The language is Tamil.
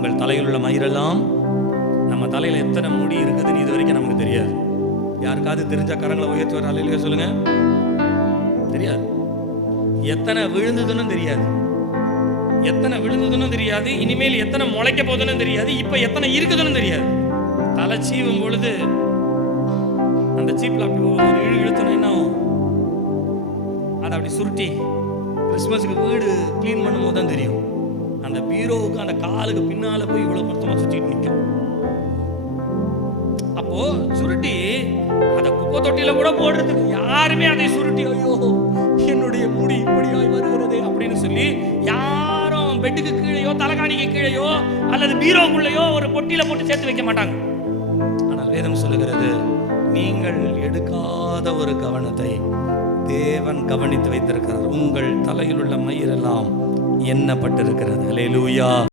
உங்கள் தலையில் உள்ள மயிரெல்லாம். நம்ம தலையில் எத்தனை முடி இருக்குதுன்னு இது வரைக்கும் நமக்கு தெரியாது. யாருக்காவது தெரிஞ்ச கரங்களை உயர்த்துவார் அல்லையா சொல்லுங்க. தெரியாது. எத்தனை விழுந்ததுன்னு தெரியாது, எத்தனை விழுந்ததுன்னு தெரியாது, இனிமேல் எத்தனை முளைக்க போதுன்னு தெரியாது, இப்ப எத்தனை இருக்குதுன்னு தெரியாது. தலை சீவும் பொழுது அந்த சீப்ல அப்படி ஒரு இழுத்தணும், என்ன அதை அப்படி சுருட்டி கிறிஸ்மஸுக்கு வீடு கிளீன் பண்ணும் போது தான் தெரியும். அந்த பீரோவுக்கு அந்த காலுக்கு பின்னால போய் இவ்வளவு மொத்தமா சுத்திட்டு நிற்கும். அப்போ சுருட்டி அதை குப்பை தொட்டியில கூட போடுறதுக்கு யாருமே அதை சுருட்டி ஐயோ என்னுடைய முடி இப்படியாய் வருகிறது அப்படின்னு சொல்லி யாரும் பெட்டுக்கு கீழேயோ தலைகாணிக்கு கீழேயோ அல்லது பீரோக்குள்ளேயோ ஒரு பொட்டியில போட்டு சேர்த்து வைக்க மாட்டாங்க. ஆனால் வேதம் சொல்லுகிறது, நீங்கள் எடுக்காத ஒரு கவனத்தை தேவன் கவனித்து வைத்திருக்கிறார். உங்கள் தலையில் உள்ள மயிரெல்லாம் எண்ணப்பட்டிருக்கிறது. அல்லேலூயா.